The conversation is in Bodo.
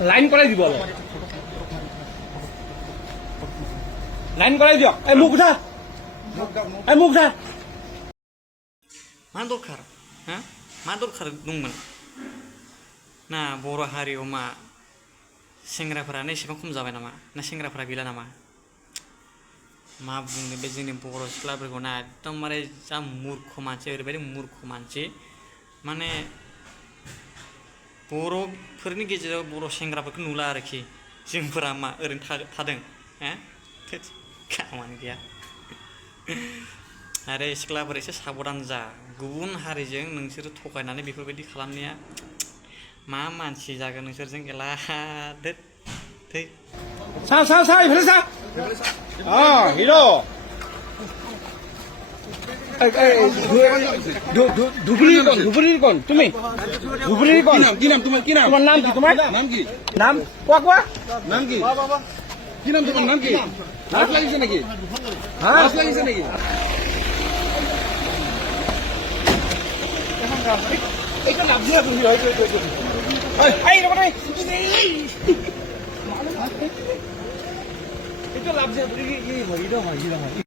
লাইন কৰাই দিব অলপ লাইন কৰাই দিয়ক এই মুখ উঠা এই মুখ উঠা मा दरखार हा मा दरखार दंमोन ना बर' हारियाव मा सेंग्राफोरानो एसेबां खम जाबाय नामा ना सेंग्राफोरा गैला नामा मा बुंनो बे जोंनि बर' सिख्लाफोरखौ ना एकदमबारे जा मुर्ख मानसि ओरैबायदि मुर्ख मानसि माने बर'फोरनि गेजेराव बर' सेंग्राफोरखौ नुला आरोखि जोंफोरा मा ओरैनो थादों हा खामानि गैया आरो सिख्लाफोर एसे साबधान जा गुबुन हारिजों नोंसोरो थगायनानै बेफोरबायदि खालामनाया मा मानसि जागोन नोंसोरजों एला थै सा इफाले सा हिरो ধুবুরীর কোন তুমি ধুবুরীর কোন কি নাম তোমার কি নাম তোমার নাম কি তোমার নাম কি নাম কোয়া নাম কি কি নাম তোমার নাম কি লাশ লাগিছে নাকি হ্যাঁ লাশ লাগিছে নাকি এটা লাভ দিয়া তুমি হইতো এই রে এটা লাভ দিয়া তুমি কি হইতো